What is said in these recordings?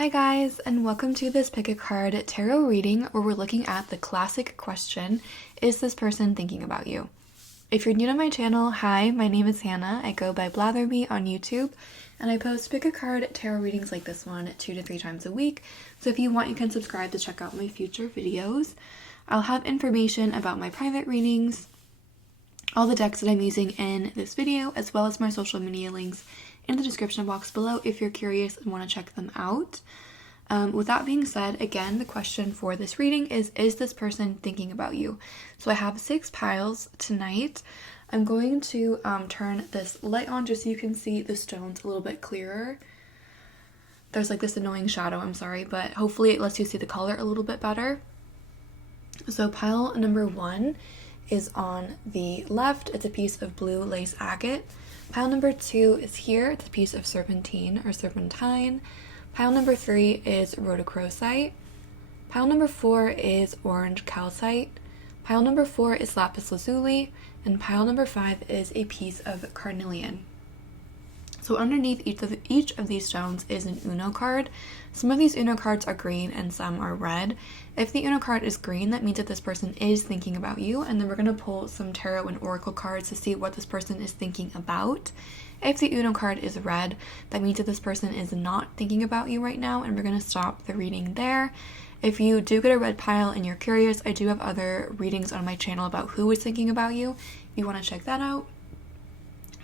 Hi guys, and welcome to this Pick a Card tarot reading where we're looking at the classic question, is this person thinking about you? If you're new to my channel, hi, my name is Hannah. I go by Blatherbie on YouTube, and I post Pick a Card tarot readings like this one 2 to 3 times a week. So if you want, you can subscribe to check out my future videos. I'll have information about my private readings, all the decks that I'm using in this video, as well as my social media links in the description box below if you're curious and want to check them out. With that being said, again, the question for this reading is this person thinking about you? So I have 6 piles tonight. I'm going to turn this light on just so you can see the stones a little bit clearer. There's like this annoying shadow, I'm sorry, but hopefully it lets you see the color a little bit better. So pile number 1 is on the left. It's a piece of blue lace agate. Pile number 2 is here. It's a piece of serpentine or serpentine. Pile number 3 is rhodochrosite. Pile number 4 is orange calcite. Pile number 4 is lapis lazuli. And pile number 5 is a piece of carnelian. So underneath each of these stones is an Uno card. Some of these Uno cards are green and some are red. If the Uno card is green, that means that this person is thinking about you, and then we're going to pull some tarot and oracle cards to see what this person is thinking about. If the Uno card is red, that means that this person is not thinking about you right now, and we're going to stop the reading there. If you do get a red pile and you're curious, I do have other readings on my channel about who is thinking about you, if you want to check that out.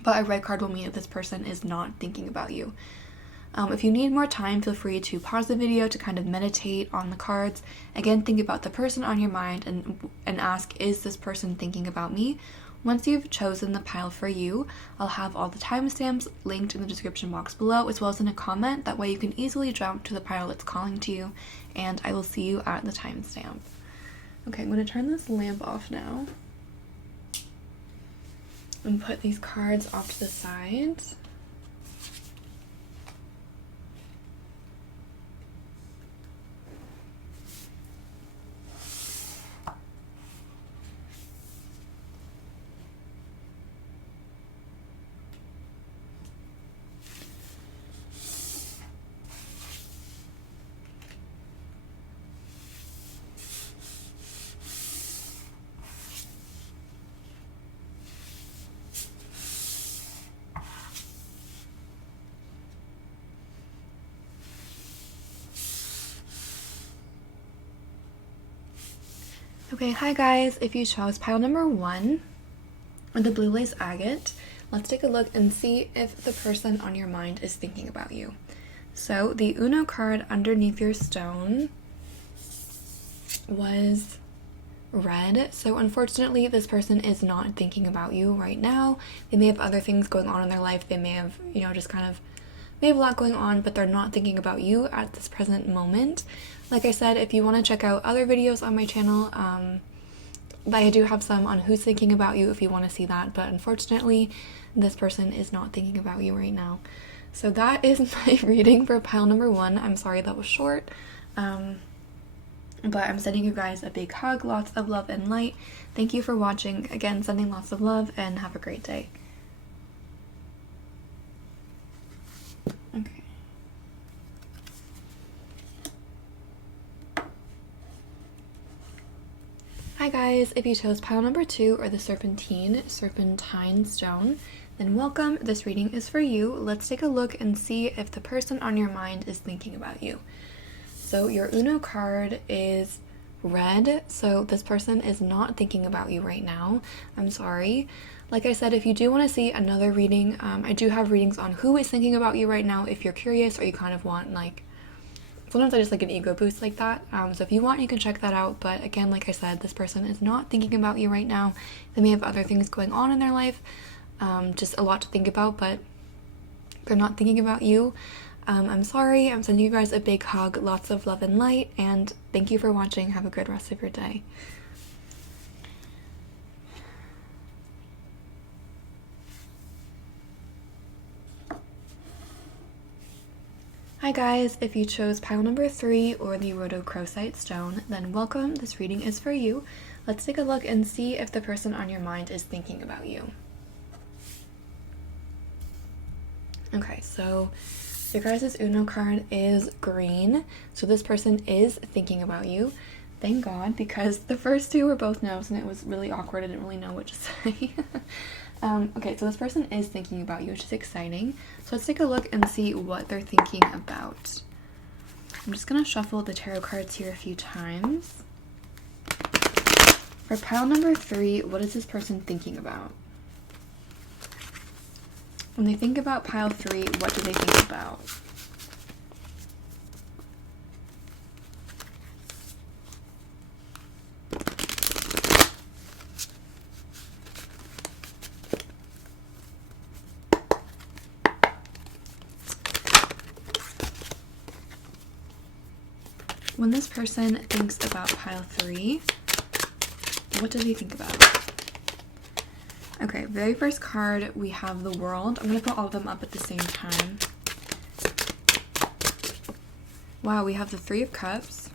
But a red card will mean that this person is not thinking about you. If you need more time, feel free to pause the video to kind of meditate on the cards. Again, think about the person on your mind and ask, is this person thinking about me? Once you've chosen the pile for you, I'll have all the timestamps linked in the description box below, as well as in a comment. That way you can easily jump to the pile that's calling to you, and I will see you at the timestamp. Okay, I'm going to turn this lamp off now and put these cards off to the side. Okay, hi guys, if you chose pile number 1 with the blue lace agate, let's take a look and see if the person on your mind is thinking about you. So the Uno card underneath your stone was red, so unfortunately this person is not thinking about you right now. They may have other things going on in their life. They may have, just kind of they have a lot going on, but they're not thinking about you at this present moment. Like I said, if you want to check out other videos on my channel, I do have some on who's thinking about you if you want to see that, but unfortunately, this person is not thinking about you right now. So that is my reading for pile number 1. I'm sorry that was short, but I'm sending you guys a big hug, lots of love and light. Thank you for watching. Again, sending lots of love, and have a great day. Okay. Hi guys, if you chose pile number 2 or the serpentine stone, then welcome. This reading is for you. Let's take a look and see if the person on your mind is thinking about you. So your Uno card is red, so this person is not thinking about you right now. I'm sorry. Like I said, if you do want to see another reading, I do have readings on who is thinking about you right now if you're curious or you kind of want, sometimes I just like an ego boost like that. So if you want, you can check that out. But again, like I said, this person is not thinking about you right now. They may have other things going on in their life, just a lot to think about, but they're not thinking about you. I'm sorry. I'm sending you guys a big hug, lots of love and light, and thank you for watching. Have a good rest of your day. Hi guys, if you chose pile number 3 or the rhodochrosite stone, then welcome. This reading is for you. Let's take a look and see if the person on your mind is thinking about you. Okay, so So your guys' Uno card is green. So this person is thinking about you. Thank God, because the first two were both no's and it was really awkward. I didn't really know what to say. Okay, so this person is thinking about you, which is exciting. So let's take a look and see what they're thinking about. I'm just going to shuffle the tarot cards here a few times. For pile number 3, what is this person thinking about? When they think about pile 3, what do they think about? When this person thinks about pile 3, what do they think about? Okay, very first card, we have the World. I'm going to put all of them up at the same time. Wow, we have the Three of Cups.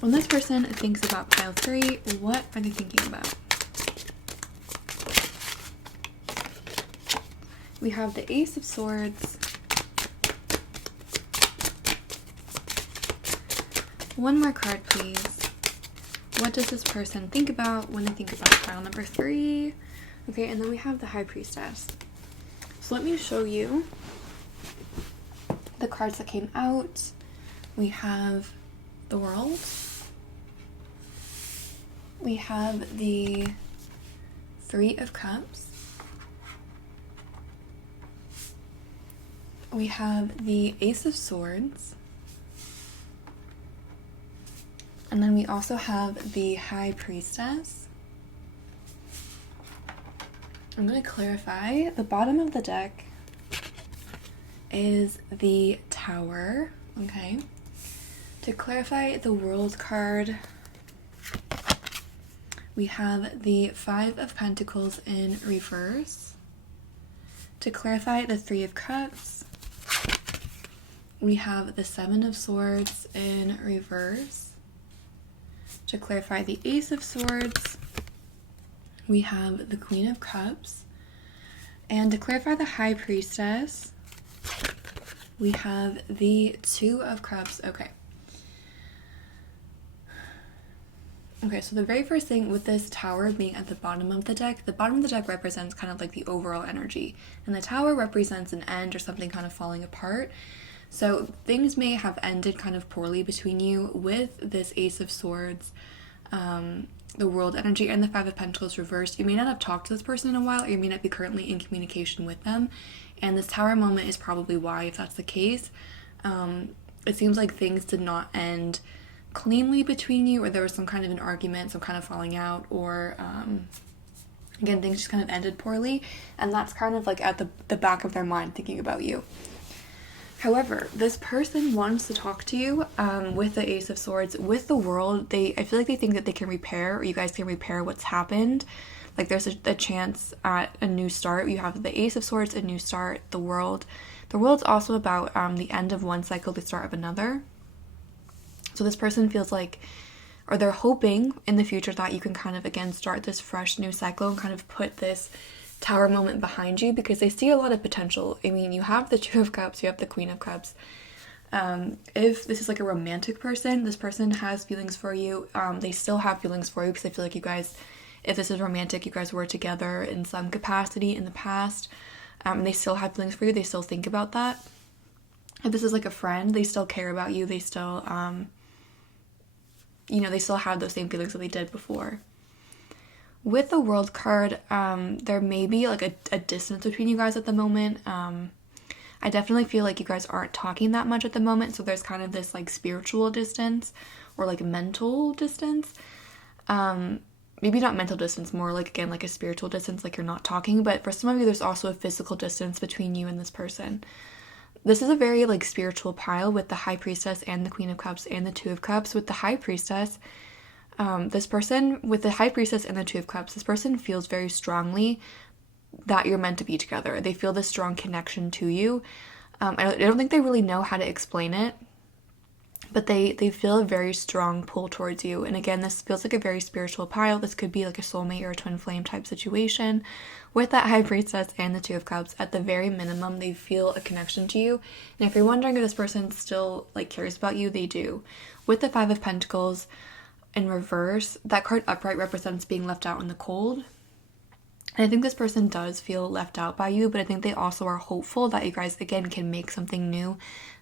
When this person thinks about pile 3, what are they thinking about? We have the Ace of Swords. One more card, please. What does this person think about when they think about pile number 3? Okay, and then we have the High Priestess. So let me show you the cards that came out. We have the World. We have the Three of Cups. We have the Ace of Swords. And then we also have the High Priestess. I'm going to clarify. The bottom of the deck is the Tower. Okay. To clarify the World card, we have the Five of Pentacles in reverse. To clarify the Three of Cups, we have the Seven of Swords in reverse. To clarify the Ace of Swords, we have the Queen of Cups. And to clarify the High Priestess, we have the Two of Cups. Okay. Okay, so the very first thing with this Tower being at the bottom of the deck represents kind of like the overall energy. And the Tower represents an end or something kind of falling apart. So things may have ended kind of poorly between you with this Ace of Swords, the World energy, and the Five of Pentacles reversed. You may not have talked to this person in a while, or you may not be currently in communication with them. And this Tower moment is probably why, if that's the case. It seems like things did not end cleanly between you, or there was some kind of an argument, some kind of falling out, or again, things just kind of ended poorly. And that's kind of like at the back of their mind thinking about you. However, this person wants to talk to you with the Ace of Swords, with the World. I feel like they think that they can repair, or you guys can repair what's happened. Like there's a chance at a new start. You have the Ace of Swords, a new start, the World. The World's also about the end of one cycle, the start of another. So this person feels like, or they're hoping in the future that you can kind of again start this fresh new cycle and kind of put this Tower moment behind you, because they see a lot of potential. I mean, you have the Two of Cups, you have the Queen of Cups. If this is like a romantic person, this person has feelings for you. They still have feelings for you because I feel like you guys, if this is romantic, you guys were together in some capacity in the past. And they still have feelings for you. They still think about that. If this is like a friend, they still care about you. They still, they still have those same feelings that they did before. With the World card, there may be like a distance between you guys at the moment. I definitely feel like you guys aren't talking that much at the moment, so there's kind of this like spiritual distance or like mental distance. Maybe not mental distance, more like, again, like a spiritual distance, like you're not talking, but for some of you, there's also a physical distance between you and this person. This is a very like spiritual pile with the High Priestess and the Queen of Cups and the Two of Cups. With the High Priestess, this person, with the High Priestess and the Two of Cups, this person feels very strongly that you're meant to be together. They feel this strong connection to you. I don't think they really know how to explain it. but they feel a very strong pull towards you. And again, this feels like a very spiritual pile. This could be like a soulmate or a twin flame type situation. With that High Priestess and the Two of Cups, at the very minimum, they feel a connection to you. And if you're wondering if this person still like cares about you, they do. With the Five of Pentacles in reverse, that card upright represents being left out in the cold. And I think this person does feel left out by you, but I think they also are hopeful that you guys, again, can make something new,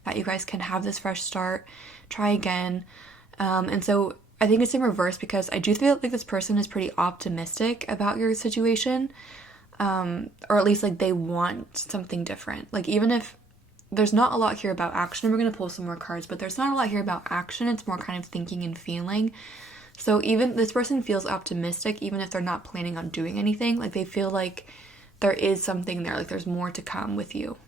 that you guys can have this fresh start, try again. And so I think it's in reverse because I do feel like this person is pretty optimistic about your situation, or at least like they want something different. Like even if there's not a lot here about action, we're going to pull some more cards, but there's not a lot here about action. It's more kind of thinking and feeling. So even this person feels optimistic, even if they're not planning on doing anything. Like they feel like there is something there, like there's more to come with you.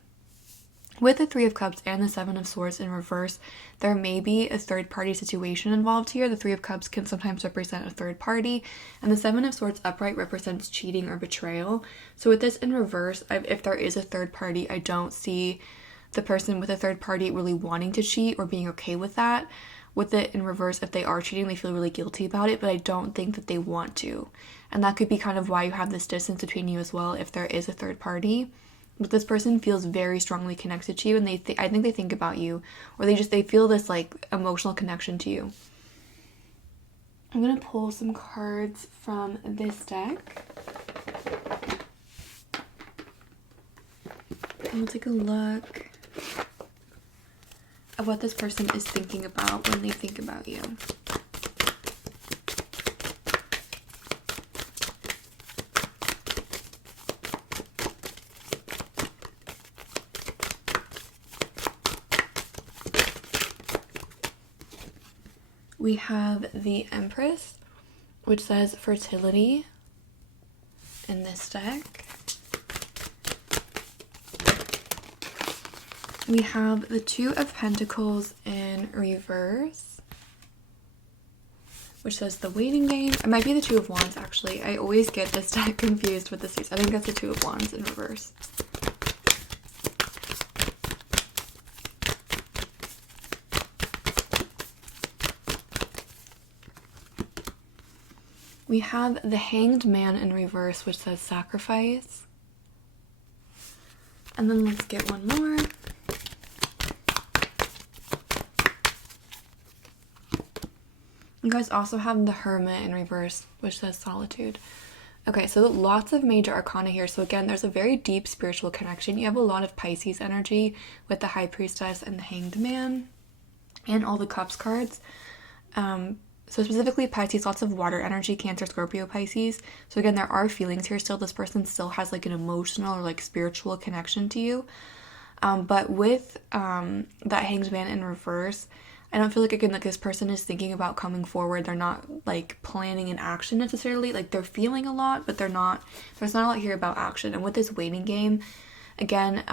With the Three of Cups and the Seven of Swords in reverse, there may be a third party situation involved here. The Three of Cups can sometimes represent a third party, and the Seven of Swords upright represents cheating or betrayal. So with this in reverse, if there is a third party, I don't see the person with a third party really wanting to cheat or being okay with that. With it in reverse, if they are cheating, they feel really guilty about it, but I don't think that they want to. And that could be kind of why you have this distance between you as well if there is a third party. But this person feels very strongly connected to you, and I think they think about you, or they feel this like emotional connection to you. I'm going to pull some cards from this deck. And we'll take a look of what this person is thinking about when they think about you. We have the Empress, which says fertility in this deck. We have the Two of Pentacles in reverse, which says the waiting game. It might be the Two of Wands, actually. I always get this deck confused with the suits. I think that's the Two of Wands in reverse. We have the Hanged Man in reverse, which says sacrifice. And then let's get one more. You guys also have the Hermit in reverse, which says solitude. Okay, so lots of major arcana here. So again, there's a very deep spiritual connection. You have a lot of Pisces energy with the High Priestess and the Hanged Man and all the Cups cards. So specifically Pisces, lots of water energy, Cancer, Scorpio, Pisces. So again, there are feelings here still. This person still has like an emotional or like spiritual connection to you. But with that Hanged Man in reverse, I don't feel like, again, like this person is thinking about coming forward. They're not like planning an action necessarily. Like they're feeling a lot, but there's not a lot here about action. And with this waiting game, again,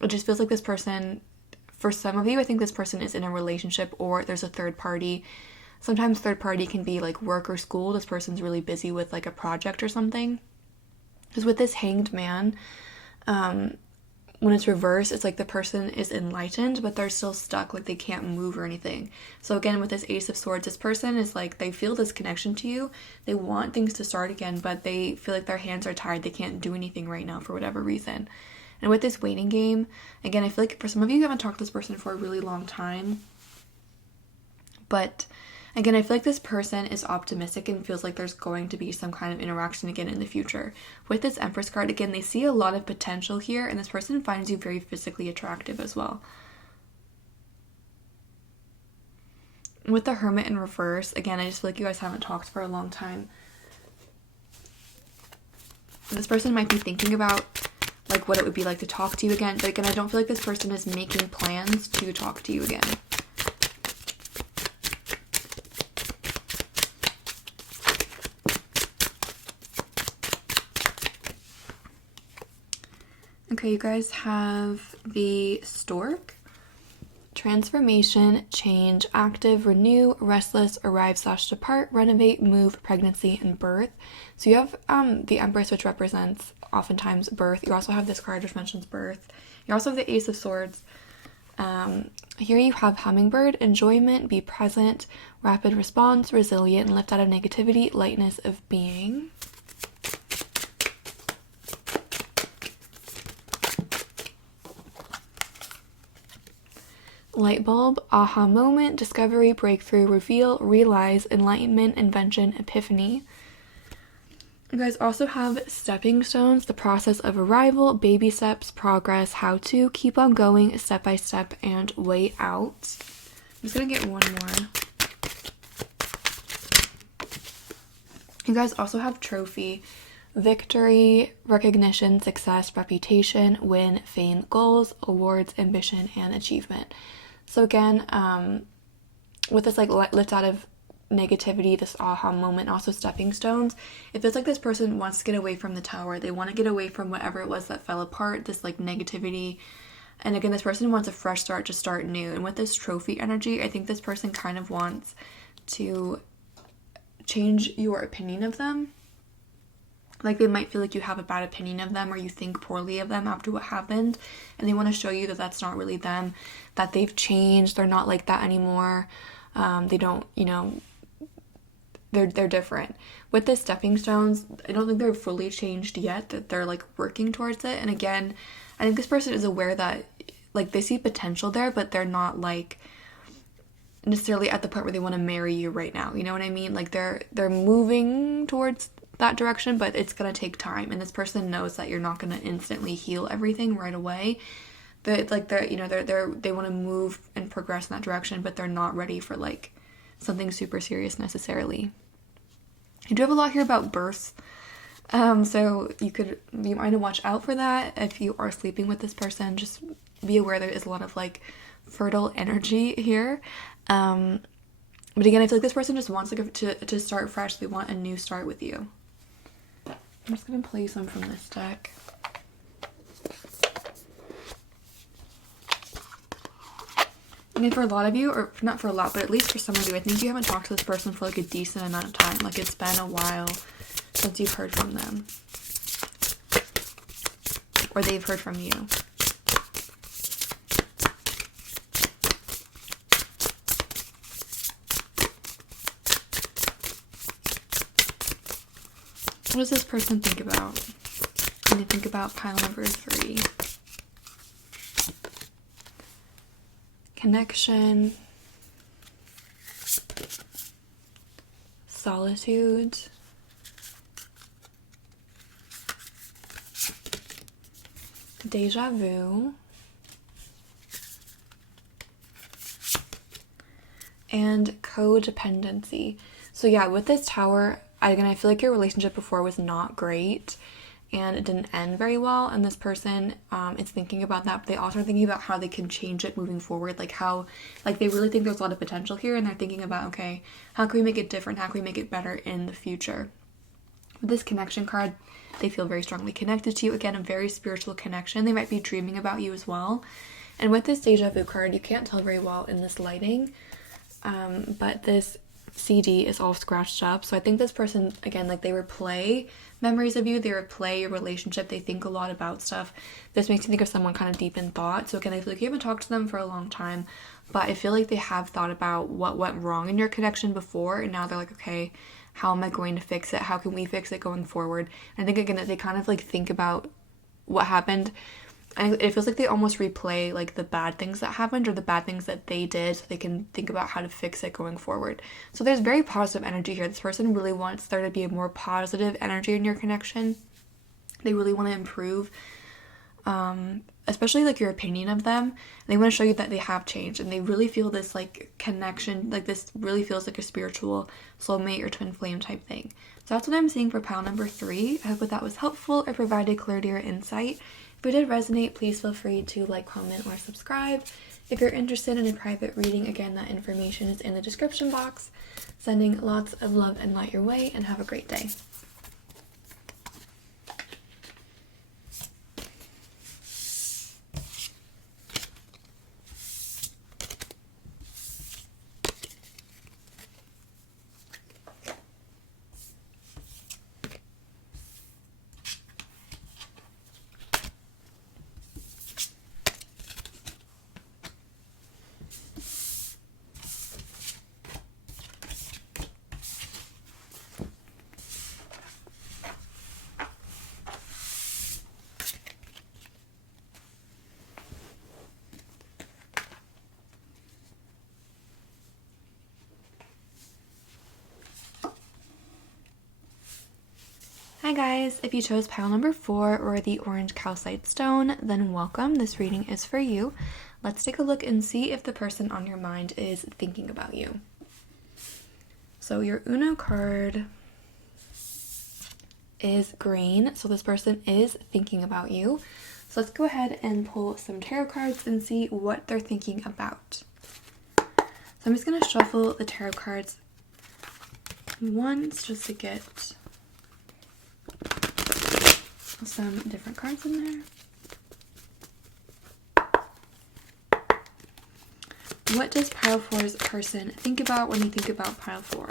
it just feels like this person, for some of you, I think this person is in a relationship or there's a third party. Sometimes third party can be like work or school. This person's really busy with like a project or something. Because with this Hanged Man, when it's reversed, it's like the person is enlightened, but they're still stuck, like they can't move or anything. So again, with this Ace of Swords, this person is like, they feel this connection to you. They want things to start again, but they feel like their hands are tied. They can't do anything right now for whatever reason. And with this waiting game, again, I feel like for some of you, you haven't talked to this person for a really long time. But again, I feel like this person is optimistic and feels like there's going to be some kind of interaction again in the future. With this Empress card, again, they see a lot of potential here, and this person finds you very physically attractive as well. With the Hermit in reverse, again, I just feel like you guys haven't talked for a long time. This person might be thinking about like what it would be like to talk to you again, but again, I don't feel like this person is making plans to talk to you again. Okay, you guys have the Stork. Transformation, change, active, renew, restless, arrive / depart, renovate, move, pregnancy, and birth. So you have the Empress, which represents oftentimes birth. You also have this card which mentions birth. You also have the Ace of Swords, Here you have hummingbird, enjoyment, be present, rapid response, resilient, and lift out of negativity, lightness of being. Light bulb, aha moment, discovery, breakthrough, reveal, realize, enlightenment, invention, epiphany. You guys also have stepping stones, the process of arrival, baby steps, progress, how to, keep on going, step by step, and way out. I'm just gonna get one more. You guys also have trophy, victory, recognition, success, reputation, win, fame, goals, awards, ambition, and achievement. So again, with this like lift out of negativity, this aha moment, also stepping stones, it feels like this person wants to get away from the tower. They want to get away from whatever it was that fell apart, this like negativity. And again, this person wants a fresh start, to start new. And with this trophy energy, I think this person kind of wants to change your opinion of them. Like they might feel like you have a bad opinion of them or you think poorly of them after what happened, and they want to show you that that's not really them, that they've changed, they're not like that anymore. They don't, you know, they're different. With the stepping stones, I don't think they're fully changed yet, that they're like working towards it. And again, I think this person is aware that like they see potential there, but they're not like necessarily at the point where they want to marry you right now. You know what I mean? Like they're moving towards that direction, but it's gonna take time, and this person knows that you're not gonna instantly heal everything right away. They want to move and progress in that direction, but they're not ready for like something super serious necessarily. You do have a lot here about birth, so you might watch out for that if you are sleeping with this person. Just be aware there is a lot of like fertile energy here. But again, I feel like this person just wants to start fresh. They want a new start with you. I'm just going to play some from this deck. I mean, for a lot of you, or not for a lot, but at least for some of you, I think you haven't talked to this person for like a decent amount of time. Like it's been a while since you've heard from them. Or they've heard from you. What does this person think about when they think about pile number 3? Connection, solitude, deja vu, and codependency. So yeah, with this tower, again, I feel like your relationship before was not great and it didn't end very well, and this person is thinking about that, but they also are thinking about how they can change it moving forward, like how, like they really think there's a lot of potential here, and they're thinking about, okay, how can we make it different, how can we make it better in the future. With this connection card, they feel very strongly connected to you. Again, a very spiritual connection. They might be dreaming about you as well. And with this deja vu card, you can't tell very well in this lighting, but this CD is all scratched up. So I think this person, again, like they replay memories of you, they replay your relationship, they think a lot about stuff. This makes me think of someone kind of deep in thought. So again, I feel like you haven't talked to them for a long time, but I feel like they have thought about what went wrong in your connection before, and now they're like, okay, how am I going to fix it? How can we fix it going forward? And I think again that they kind of like think about what happened, and it feels like they almost replay like the bad things that happened or the bad things that they did, so they can think about how to fix it going forward. So there's very positive energy here. This person really wants there to be a more positive energy in your connection. They really want to improve, especially like your opinion of them. They want to show you that they have changed, and they really feel this like connection, like this really feels like a spiritual soulmate or twin flame type thing. So that's what I'm seeing for pile number 3. I hope that was helpful or provided clarity or insight. If it did resonate, please feel free to like, comment, or subscribe. If you're interested in a private reading, again, that information is in the description box. Sending lots of love and light your way, and have a great day. guys, if you chose pile number 4 or the orange calcite stone, then welcome. This reading is for you. Let's take a look and see if the person on your mind is thinking about you. So your Uno card is green, so this person is thinking about you. So let's go ahead and pull some tarot cards and see what they're thinking about. So I'm just going to shuffle the tarot cards once just to get some different cards in there. What does pile 4's person think about when they think about pile 4?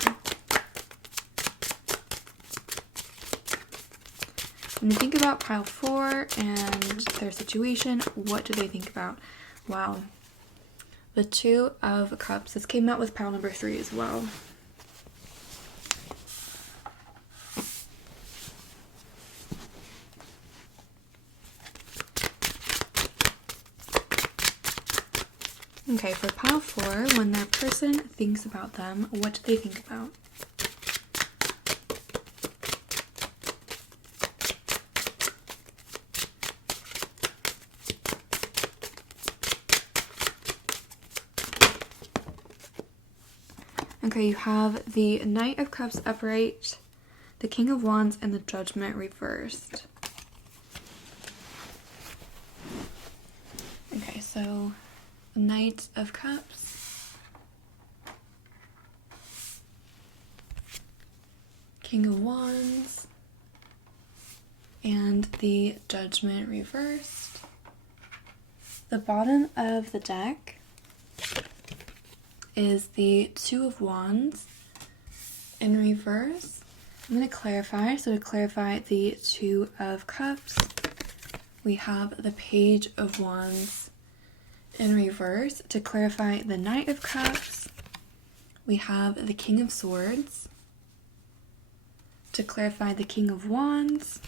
When they think about pile 4 and their situation, what do they think about? Wow. The 2 of Cups. This came out with pile number 3 as well. Okay, for pile 4, when their person thinks about them, what do they think about? Okay, you have the Knight of Cups upright, the King of Wands, and the Judgment reversed. Okay, so Knight of Cups, King of Wands, and the Judgment reversed. The bottom of the deck is the 2 of Wands in reverse. I'm going to clarify. So to clarify the 2 of Cups, we have the Page of Wands in reverse. To clarify the Knight of Cups, we have the King of Swords. To clarify the King of Wands,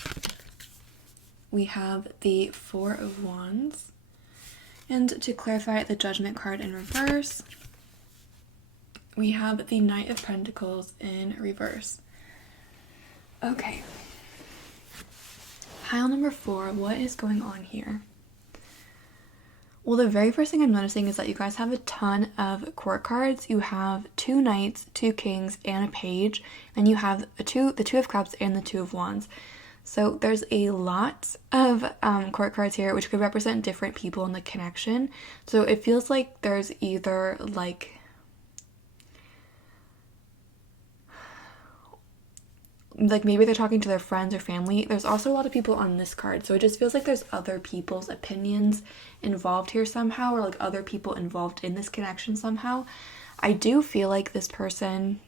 we have the 4 of Wands. And to clarify the Judgment card in reverse, we have the Knight of Pentacles in reverse. Okay. Pile number 4, what is going on here? Well, the very first thing I'm noticing is that you guys have a ton of court cards. You have 2 knights, 2 kings, and a page. And you have the 2 of Cups and the 2 of Wands. So there's a lot of court cards here, which could represent different people in the connection. So it feels like there's either like maybe they're talking to their friends or family. There's also a lot of people on this card, so it just feels like there's other people's opinions involved here somehow, or like other people involved in this connection somehow. I do feel like this person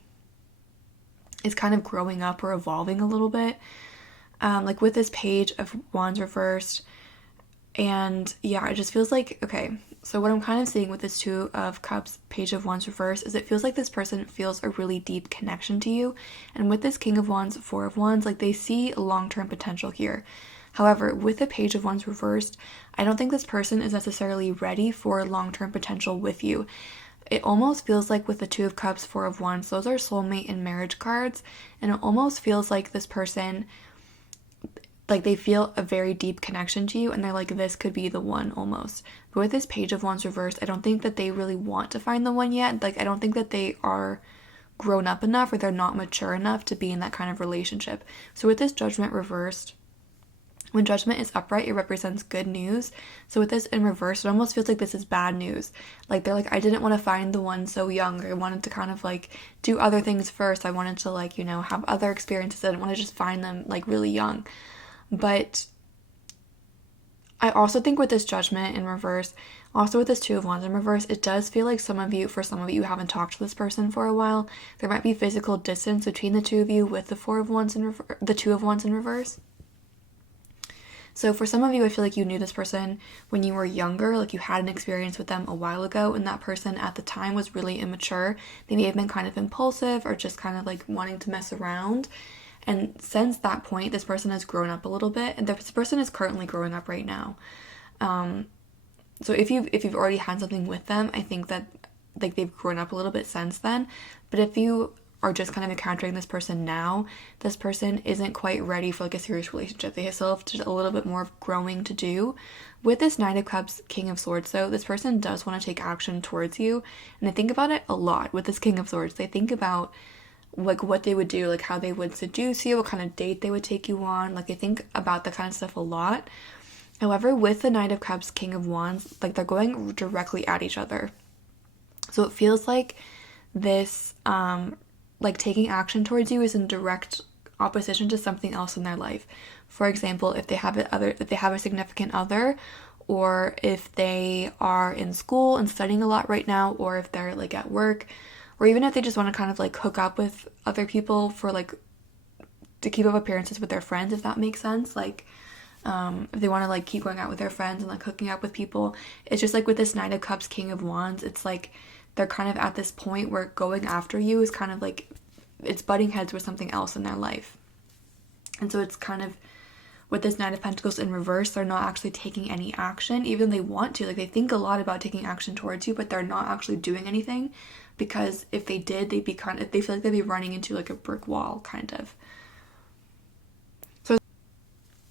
is kind of growing up or evolving a little bit, like with this Page of Wands reversed. And yeah, it just feels like, okay, so what I'm kind of seeing with this 2 of Cups, Page of Wands reversed, is it feels like this person feels a really deep connection to you. And with this King of Wands, 4 of Wands, like they see long-term potential here. However, with the Page of Wands reversed, I don't think this person is necessarily ready for long-term potential with you. It almost feels like with the 2 of Cups, 4 of Wands, those are soulmate and marriage cards. And it almost feels like this person, like they feel a very deep connection to you and they're like, this could be the one almost. But with this Page of Wands reversed, I don't think that they really want to find the one yet. Like I don't think that they are grown up enough or they're not mature enough to be in that kind of relationship. So with this Judgment reversed, when Judgment is upright, it represents good news. So with this in reverse, it almost feels like this is bad news. Like they're like, I didn't want to find the one so young, or I wanted to kind of like do other things first. I wanted to like, you know, have other experiences. I didn't want to just find them like really young. But I also think with this Judgment in reverse, also with this 2 of Wands in reverse, it does feel like for some of you haven't talked to this person for a while. There might be physical distance between the 2 of you with the 4 of Wands in the 2 of Wands in reverse. So for some of you, I feel like you knew this person when you were younger, like you had an experience with them a while ago, and that person at the time was really immature. They may have been kind of impulsive or just kind of like wanting to mess around. And since that point, this person has grown up a little bit, and this person is currently growing up right now. So if you've already had something with them, I think that like they've grown up a little bit since then. But if you are just kind of encountering this person now, this person isn't quite ready for like a serious relationship. They still have just a little bit more of growing to do. With this Knight of Cups, King of Swords, though, this person does want to take action towards you. And I think about it a lot with this King of Swords. They think about like what they would do, like how they would seduce you, what kind of date they would take you on. Like I think about that kind of stuff a lot. However, with the Knight of Cups, King of Wands, like they're going directly at each other. So it feels like this, like taking action towards you is in direct opposition to something else in their life. For example, if they have a significant other, or if they are in school and studying a lot right now, or if they're like at work, or even if they just want to kind of like hook up with other people for like to keep up appearances with their friends, if that makes sense. Like if they want to like keep going out with their friends and like hooking up with people, it's just like with this Knight of Cups, King of Wands, it's like they're kind of at this point where going after you is kind of like it's butting heads with something else in their life. And so it's kind of with this Knight of Pentacles in reverse, they're not actually taking any action, even though they want to. Like they think a lot about taking action towards you, but they're not actually doing anything, because if they did, they feel like they'd be running into like a brick wall, kind of. So,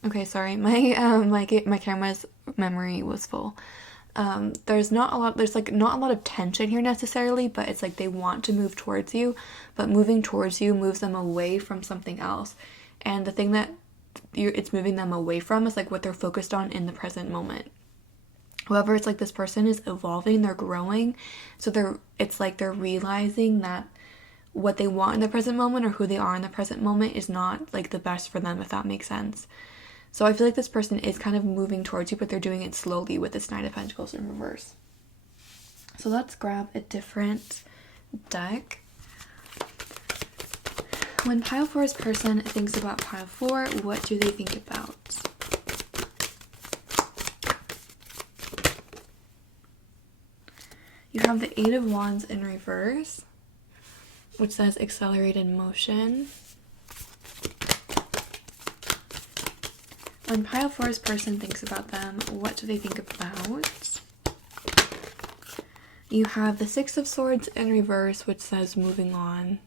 okay, sorry, my camera's memory was full. There's not a lot of tension here necessarily, but it's like they want to move towards you, but moving towards you moves them away from something else. And the thing that it's moving them away from is like what they're focused on in the present moment. However, it's like this person is evolving, they're growing, so it's like they're realizing that what they want in the present moment, or who they are in the present moment, is not like the best for them, if that makes sense. So I feel like this person is kind of moving towards you, but they're doing it slowly with this Knight of Pentacles in reverse. So let's grab a different deck. When pile 4's person thinks about pile 4, what do they think about? You have the 8 of Wands in reverse, which says accelerated motion. When pile 4's person thinks about them, what do they think about? You have the 6 of Swords in reverse, which says moving on.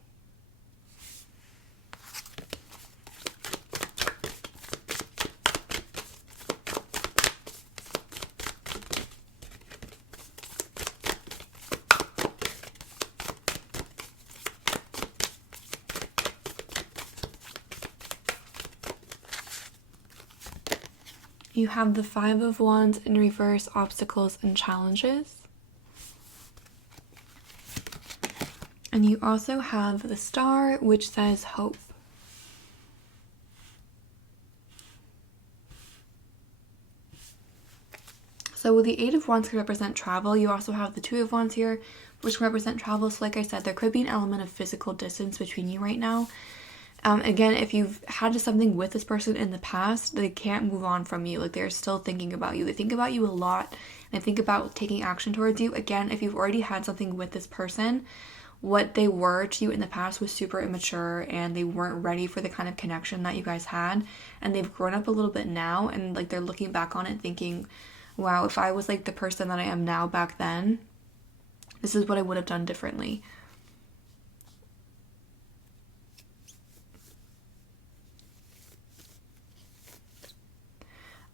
You have the 5 of Wands in reverse, obstacles and challenges. And you also have the Star, which says hope. So with the 8 of Wands can represent travel, you also have the 2 of Wands here, which can represent travel. So like I said, there could be an element of physical distance between you right now. Again, if you've had something with this person in the past, they can't move on from you. Like they're still thinking about you. They think about you a lot, and they think about taking action towards you. Again, if you've already had something with this person, what they were to you in the past was super immature, and they weren't ready for the kind of connection that you guys had. And they've grown up a little bit now, and like they're looking back on it thinking, wow, if I was like the person that I am now back then, this is what I would have done differently.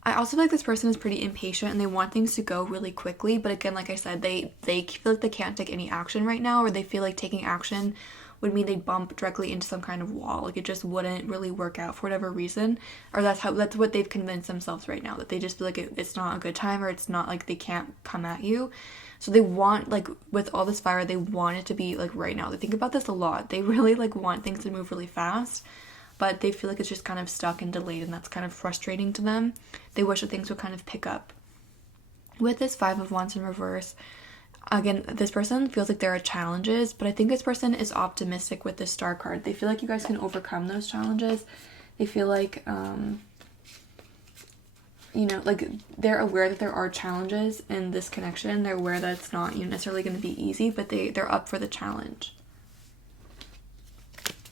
I also feel like this person is pretty impatient and they want things to go really quickly, but again, like I said, they feel like they can't take any action right now, or they feel like taking action would mean they'd bump directly into some kind of wall. Like it just wouldn't really work out for whatever reason, or that's what they've convinced themselves right now, that they just feel like it's not a good time, or it's not like they can't come at you. So they want, like with all this fire, they want it to be like right now. They think about this a lot. They really like want things to move really fast, but they feel like it's just kind of stuck and delayed, and that's kind of frustrating to them. They wish that things would kind of pick up. With this 5 of Wands in reverse, again, this person feels like there are challenges, but I think this person is optimistic with this Star card. They feel like you guys can overcome those challenges. They feel like, like they're aware that there are challenges in this connection. They're aware that it's not necessarily going to be easy, but they're up for the challenge.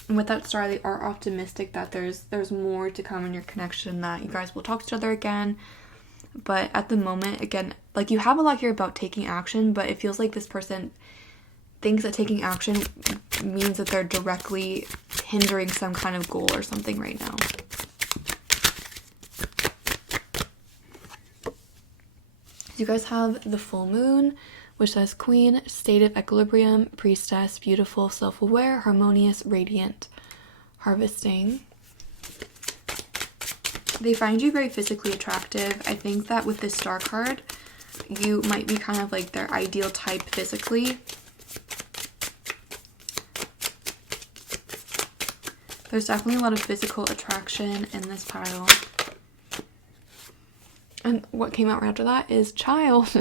And with that Star, they are optimistic that there's more to come in your connection, that you guys will talk to each other again. But at the moment, again, like you have a lot here about taking action, but it feels like this person, thinks that taking action means that they're directly hindering some kind of goal or something right now. You guys have the full moon, which says Queen, state of equilibrium, priestess, beautiful, self-aware, harmonious, radiant, harvesting. They find you very physically attractive. I think that with this star card, you might be kind of like their ideal type physically. There's definitely a lot of physical attraction in this pile. And what came out right after that is child.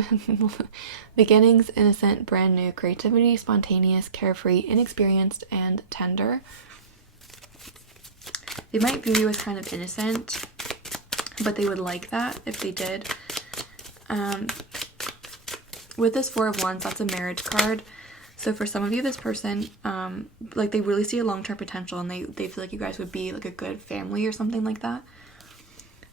Beginnings, innocent, brand new, creativity, spontaneous, carefree, inexperienced, and tender. They might view you as kind of innocent, but they would like that if they did. With this Four of Wands, that's a marriage card. So for some of you, this person, like they really see a long-term potential, and they feel like you guys would be like a good family or something like that.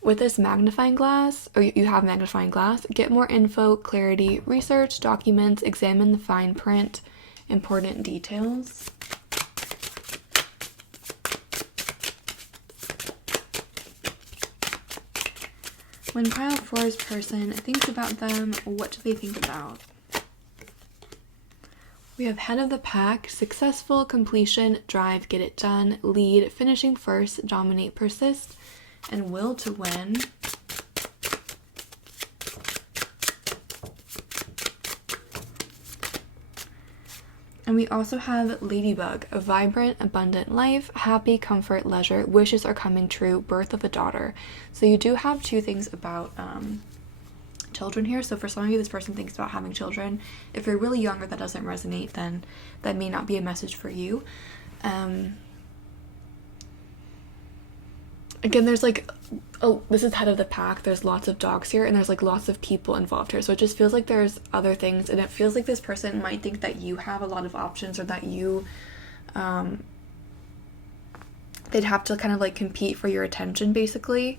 With this magnifying glass, or you have magnifying glass, get more info, clarity, research, documents, examine the fine print, important details. When pile 4's person thinks about them, what do they think about? We have head of the pack, successful, completion, drive, get it done, lead, finishing first, dominate, persist, and will to win. And we also have Ladybug, a vibrant, abundant life, happy, comfort, leisure, wishes are coming true, birth of a daughter. So you do have two things about children here. So for some of you, this person thinks about having children. If you're really young or that doesn't resonate, then that may not be a message for you. Again, there's like, oh, this is head of the pack. There's lots of dogs here, and there's like lots of people involved here. So it just feels like there's other things, and it feels like this person might think that you have a lot of options, or that you, they'd have to kind of like compete for your attention, basically.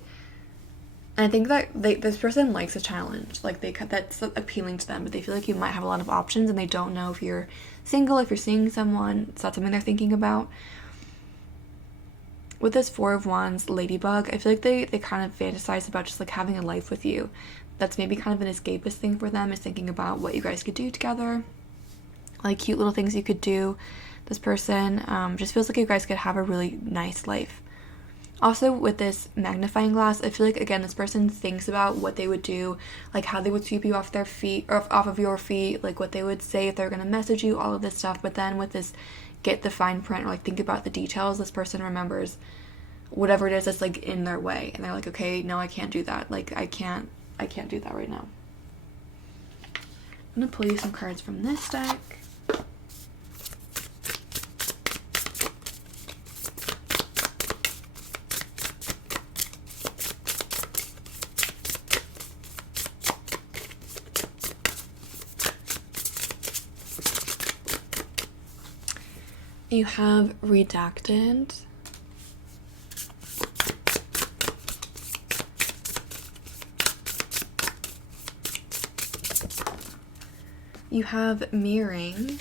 And I think that this person likes a challenge. Like that's appealing to them, but they feel like you might have a lot of options, and they don't know if you're single, if you're seeing someone. It's not something they're thinking about. With this Four of Wands, Ladybug, I feel like they kind of fantasize about just like having a life with you. That's maybe kind of an escapist thing for them, is thinking about what you guys could do together. Like cute little things you could do. This person just feels like you guys could have a really nice life. Also, with this magnifying glass, I feel like, again, this person thinks about what they would do, like how they would sweep you off their feet, or off of your feet, like what they would say if they're going to message you, all of this stuff. But then with this get the fine print, or like think about the details, this person remembers whatever it is that's like in their way, and they're like, okay, no, I can't do that. Like I can't do that right now. I'm gonna pull you some cards from this deck. You have redacted. You have mirroring.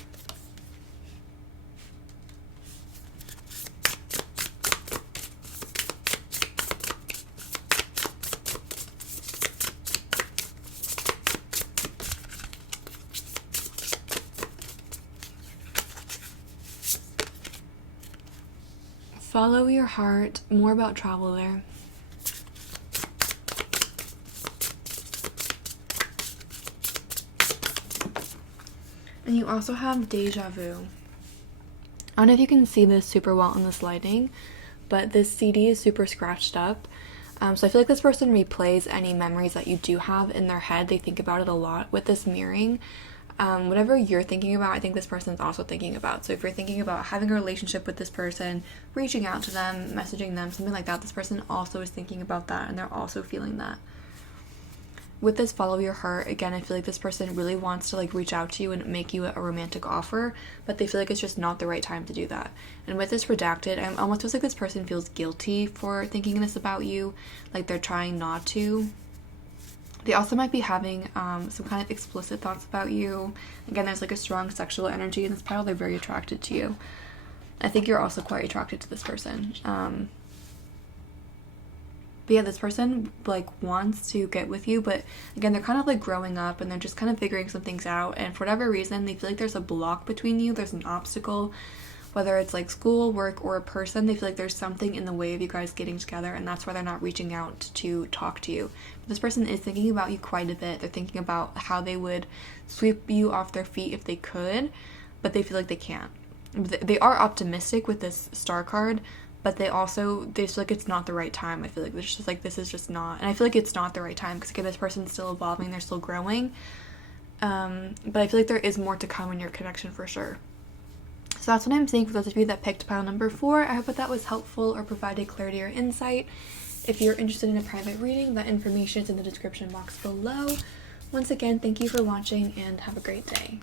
Follow your heart, more about travel there. And you also have deja vu. I don't know if you can see this super well in this lighting, but this CD is super scratched up. So I feel like this person replays any memories that you do have in their head. They think about it a lot. With this mirroring, whatever you're thinking about, I think this person's also thinking about. So if you're thinking about having a relationship with this person, reaching out to them, messaging them, something like that, this person also is thinking about that, and they're also feeling that. With this follow your heart, again, I feel like this person really wants to like reach out to you and make you a romantic offer, but they feel like it's just not the right time to do that. And with this redacted, I almost feels like this person feels guilty for thinking this about you, like they're trying not to. They also might be having some kind of explicit thoughts about you. Again, there's like a strong sexual energy in this pile. They're very attracted to you. I think you're also quite attracted to this person. But yeah, this person like wants to get with you, but again, they're kind of like growing up and they're just kind of figuring some things out. And for whatever reason, they feel like there's a block between you. There's an obstacle, whether it's like school, work, or a person. They feel like there's something in the way of you guys getting together, and that's why they're not reaching out to talk to you. But this person is thinking about you quite a bit. They're thinking about how they would sweep you off their feet if they could, but they feel like they can't. They are optimistic with this star card, but they feel like it's not the right time. I feel like it's just like, this is just not, and I feel like it's not the right time because again, this person's still evolving, they're still growing, but I feel like there is more to come in your connection for sure. So that's what I'm saying for those of you that picked pile number 4. I hope that was helpful or provided clarity or insight. If you're interested in a private reading, that information is in the description box below. Once again, thank you for watching and have a great day.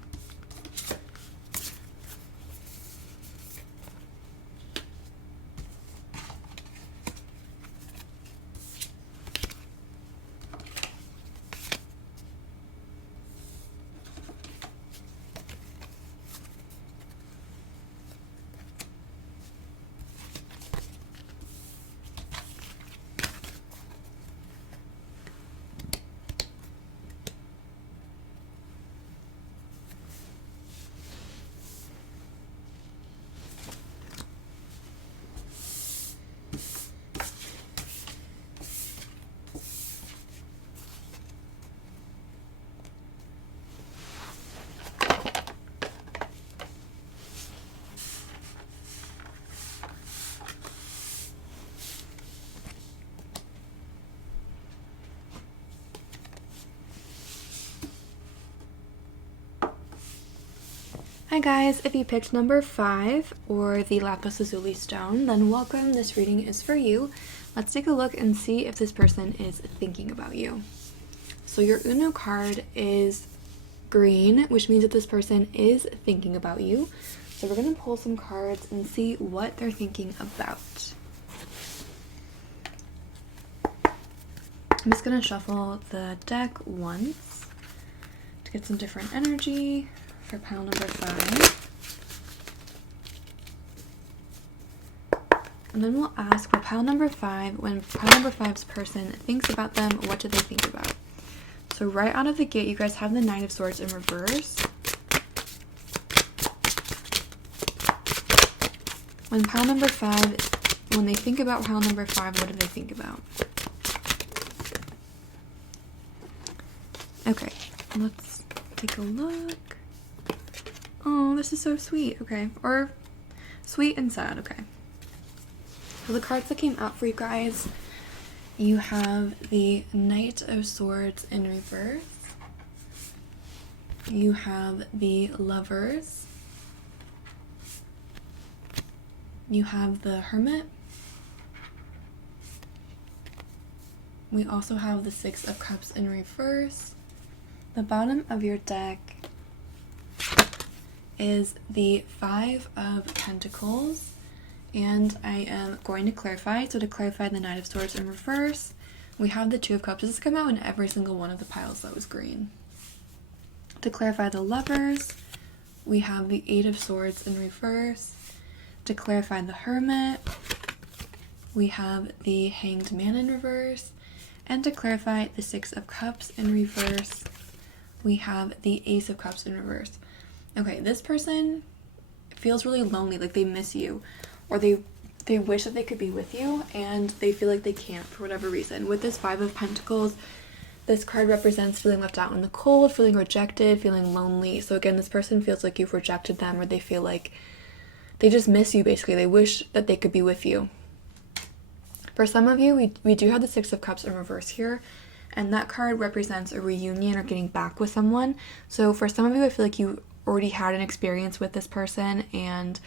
Hi guys, if you picked number 5 or the lapis lazuli stone, then welcome. This reading is for you. Let's take a look and see if this person is thinking about you. So your Uno card is green, which means that this person is thinking about you. So we're going to pull some cards and see what they're thinking about. I'm just going to shuffle the deck once to get some different energy for pile number 5. And then we'll ask for pile number 5, when pile number 5's person thinks about them, what do they think about? So right out of the gate, you guys have the Knight of Swords in reverse. When pile number 5, when they think about pile number 5, what do they think about? Okay, let's take a look. Oh, this is so sweet. Okay, or sweet and sad. Okay. So the cards that came out for you guys, you have the Knight of Swords in reverse. You have the Lovers. You have the Hermit. We also have the Six of Cups in reverse. The bottom of your deck is the Five of Pentacles, and I am going to clarify. So to clarify the Knight of Swords in reverse, we have the Two of Cups. This has come out in every single one of the piles that was green. To clarify the Lovers, we have the Eight of Swords in reverse. To clarify the Hermit, we have the Hanged Man in reverse. And to clarify the Six of Cups in reverse, we have the Ace of Cups in reverse. Okay, this person feels really lonely, like they miss you, or they wish that they could be with you, and they feel like they can't for whatever reason. With this Five of Pentacles, this card represents feeling left out in the cold, feeling rejected, feeling lonely. So again, this person feels like you've rejected them, or they feel like they just miss you, basically. They wish that they could be with you. For some of you, we do have the Six of Cups in reverse here, and that card represents a reunion or getting back with someone. So for some of you, I feel like you already had an experience with this person and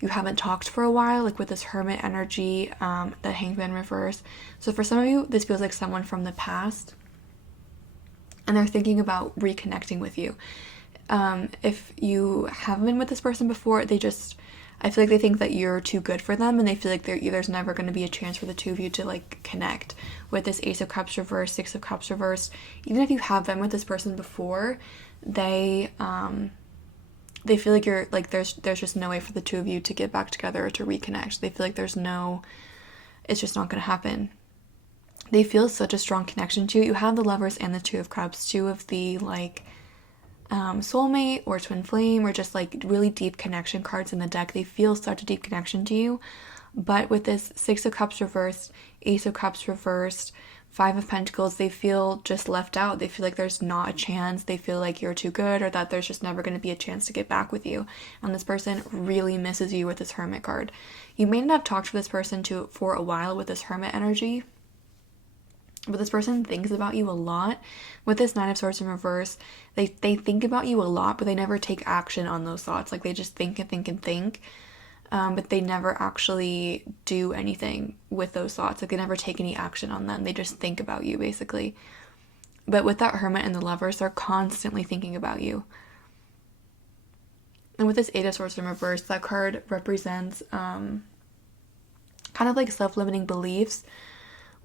you haven't talked for a while, like with this Hermit energy, the Hanged Man reverse. So for some of you, this feels like someone from the past and they're thinking about reconnecting with you. If you haven't been with this person before, they just, I feel like they think that you're too good for them, and they feel like there's never going to be a chance for the two of you to like connect. With this Ace of Cups reversed, Six of Cups reversed, even if you have been with this person before, they feel like you're like there's just no way for the two of you to get back together or to reconnect. They feel like it's just not going to happen. They feel such a strong connection to you. You have the Lovers and the Two of Cups, two of the like soulmate or twin flame or just like really deep connection cards in the deck. They feel such a deep connection to you. But with this Six of Cups reversed, Ace of Cups reversed, Five of Pentacles, they feel just left out. They feel like there's not a chance. They feel like you're too good, or that there's just never going to be a chance to get back with you. And this person really misses you with this Hermit card. You may not have talked to this person for a while with this Hermit energy, but this person thinks about you a lot. With this Nine of Swords in reverse, they think about you a lot, but they never take action on those thoughts. Like, they just think and think and think, but they never actually do anything with those thoughts. Like, they never take any action on them. They just think about you, basically. But with that Hermit and the Lovers, they're constantly thinking about you. And with this Eight of Swords in reverse, that card represents kind of like self-limiting beliefs,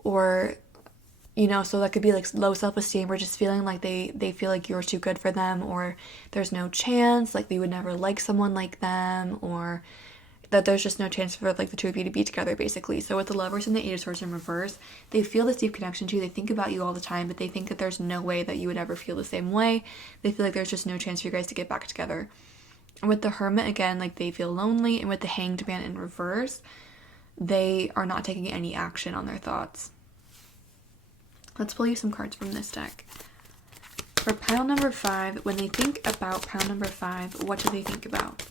or so that could be like low self-esteem, or just feeling like they feel like you're too good for them, or there's no chance, like they would never like someone like them, or that there's just no chance for like the two of you to be together, basically. So with the Lovers and the Eight of Swords in reverse, they feel this deep connection to you. They think about you all the time, but they think that there's no way that you would ever feel the same way. They feel like there's just no chance for you guys to get back together. And with the Hermit, again, like they feel lonely. And with the Hanged Man in reverse, they are not taking any action on their thoughts. Let's pull you some cards from this deck. For pile number 5, when they think about pile number 5, what do they think about?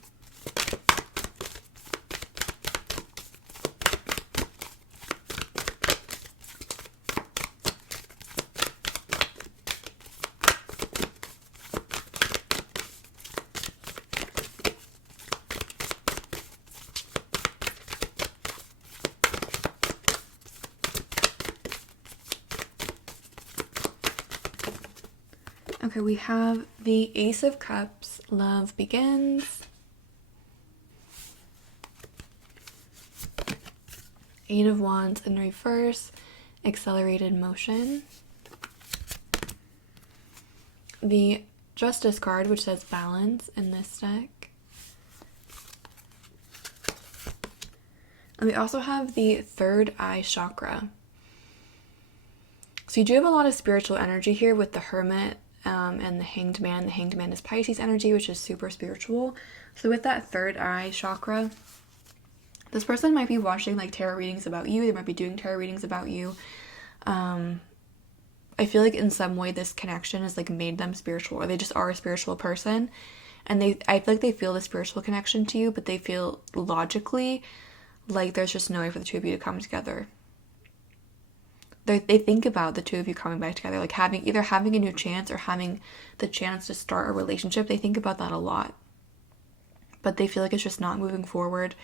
Okay, we have the Ace of Cups, love begins. Eight of Wands in reverse, accelerated motion. The Justice card, which says balance in this deck. And we also have the third eye chakra. So you do have a lot of spiritual energy here with the Hermit and the Hanged Man. The Hanged Man is Pisces energy, which is super spiritual. So with that third eye chakra, this person might be watching like tarot readings about you. They might be doing tarot readings about you. I feel like in some way this connection has like made them spiritual, or they just are a spiritual person. And I feel like they feel the spiritual connection to you, but they feel logically like there's just no way for the two of you to come together. They think about the two of you coming back together, like either having a new chance or having the chance to start a relationship. They think about that a lot, but they feel like it's just not moving forward,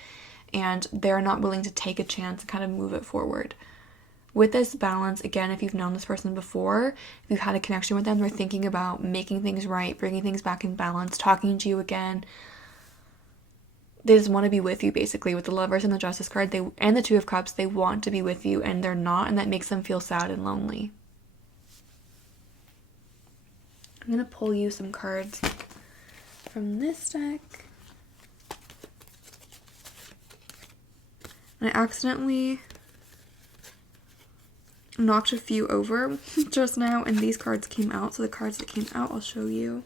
and they're not willing to take a chance and kind of move it forward. With this balance, again, if you've known this person before, if you've had a connection with them, they're thinking about making things right, bringing things back in balance, talking to you again. They just want to be with you, basically. With the Lovers and the Justice card, and the Two of Cups, they want to be with you, and they're not, and that makes them feel sad and lonely. I'm going to pull you some cards from this deck. And I accidentally knocked a few over just now, and these cards came out. So the cards that came out, I'll show you.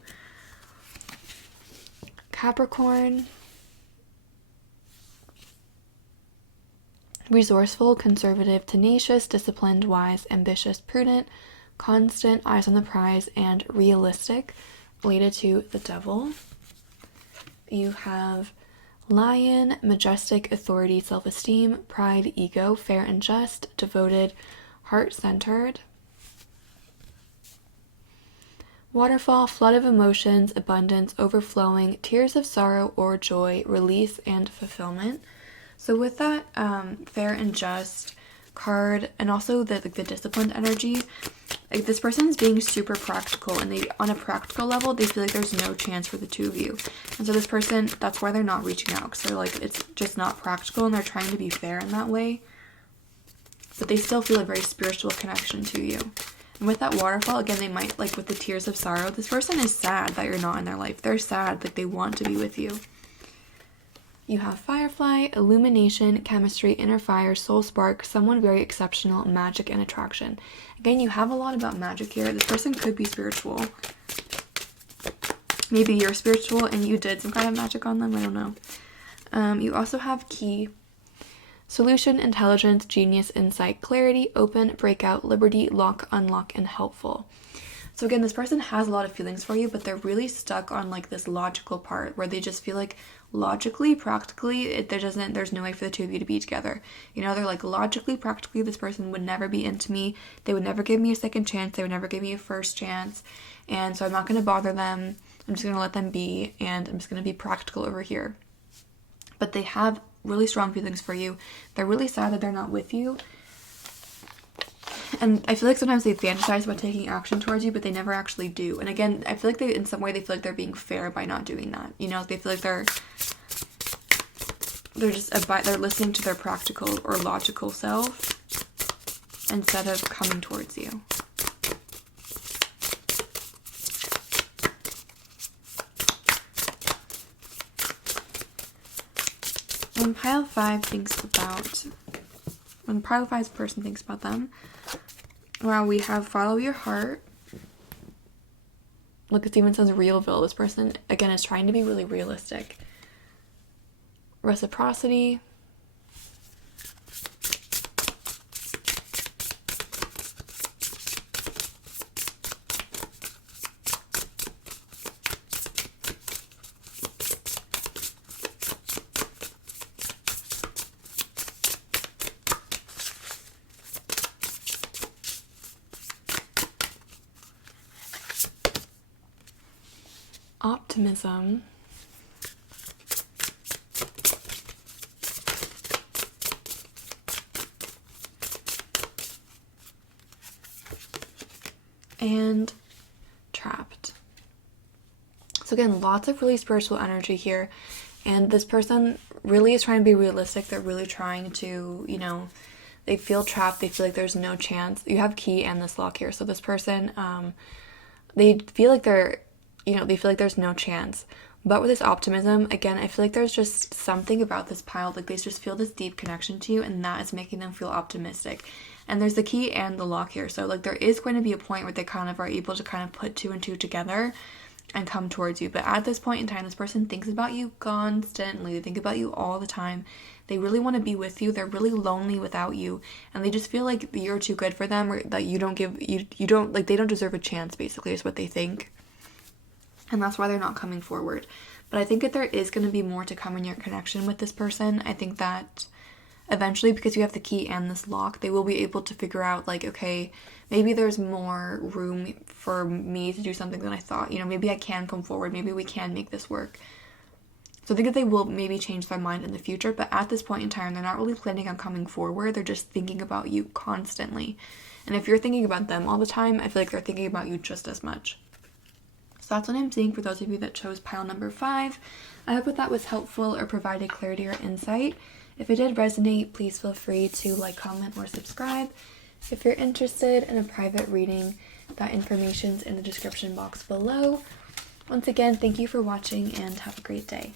Capricorn. Resourceful, conservative, tenacious, disciplined, wise, ambitious, prudent, constant, eyes on the prize, and realistic, related to the Devil. You have Lion, majestic, authority, self-esteem, pride, ego, fair and just, devoted, heart-centered. Waterfall, flood of emotions, abundance, overflowing, tears of sorrow or joy, release, and fulfillment. So with that fair and just card, and also the disciplined energy, Like, this person's being super practical, and they, on a practical level, they feel like there's no chance for the two of you. And so this person, that's why they're not reaching out, because they're like, it's just not practical, and they're trying to be fair in that way. But they still feel a very spiritual connection to you. And with that waterfall, again, they might, like with the tears of sorrow, this person is sad that you're not in their life. They're sad, like they want to be with you. You have firefly, illumination, chemistry, inner fire, soul spark, someone very exceptional, magic, and attraction. Again, you have a lot about magic here. This person could be spiritual. Maybe you're spiritual and you did some kind of magic on them. I don't know. You also have key, solution, intelligence, genius, insight, clarity, open, breakout, liberty, lock, unlock, and helpful. So again, this person has a lot of feelings for you, but they're really stuck on like this logical part where they just feel like logically, practically, there's no way for the two of you to be together. You know, they're like, logically, practically, this person would never be into me. They would never give me a second chance. They would never give me a first chance. And so I'm not going to bother them. I'm just going to let them be. And I'm just going to be practical over here. But they have really strong feelings for you. They're really sad that they're not with you. And I feel like sometimes they fantasize about taking action towards you, but they never actually do. And again, I feel like in some way, they feel like they're being fair by not doing that. You know, they feel like they're listening to their practical or logical self instead of coming towards you. When pile 5's person thinks about them, wow, we have follow your heart. Look, it even says realville. This person, again, is trying to be really realistic. Reciprocity. Optimism. And trapped. So again, lots of really spiritual energy here. And this person really is trying to be realistic. They're really trying to, you know, they feel trapped. They feel like there's no chance. You have key and this lock here. So this person, they feel like they feel like there's no chance. But with this optimism, again, I feel like there's just something about this pile. Like they just feel this deep connection to you, and that is making them feel optimistic. And there's the key and the lock here. So like there is going to be a point where they kind of are able to kind of put 2 and 2 together and come towards you. But at this point in time, this person thinks about you constantly. They think about you all the time. They really want to be with you. They're really lonely without you. And they just feel like you're too good for them, or that you don't they don't deserve a chance, basically, is what they think. And that's why they're not coming forward. But I think that there is going to be more to come in your connection with this person. I think that eventually, because you have the key and this lock, they will be able to figure out, like, okay, maybe there's more room for me to do something than I thought. You know, maybe I can come forward. Maybe we can make this work. So I think that they will maybe change their mind in the future. But at this point in time, they're not really planning on coming forward. They're just thinking about you constantly. And if you're thinking about them all the time, I feel like they're thinking about you just as much. So that's what I'm seeing for those of you that chose pile number 5. I hope that was helpful or provided clarity or insight. If it did resonate, please feel free to like, comment, or subscribe. If you're interested in a private reading, that information's in the description box below. Once again, thank you for watching and have a great day.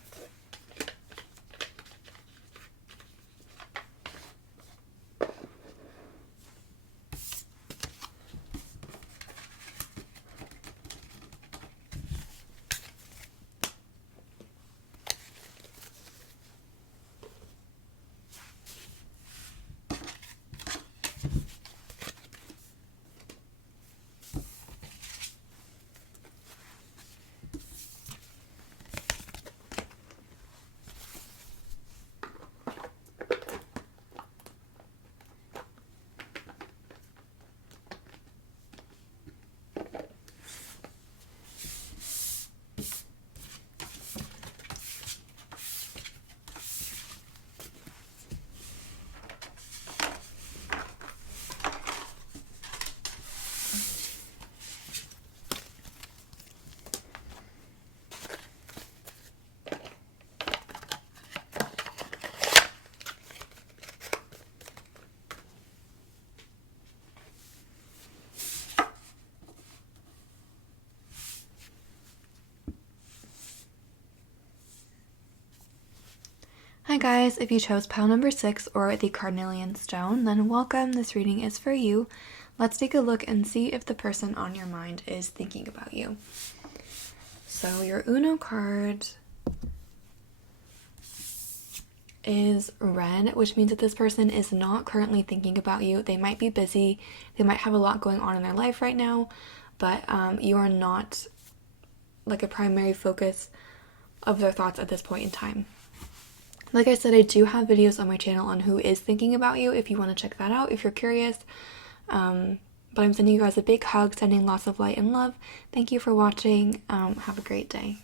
Hi guys, if you chose pile number 6 or the carnelian stone, then welcome, this reading is for you. Let's take a look and see if the person on your mind is thinking about you. So your Uno card is red, which means that this person is not currently thinking about you. They might be busy, they might have a lot going on in their life right now, but you are not like a primary focus of their thoughts at this point in time. Like I said, I do have videos on my channel on who is thinking about you if you want to check that out, if you're curious. But I'm sending you guys a big hug, sending lots of light and love. Thank you for watching. Have a great day.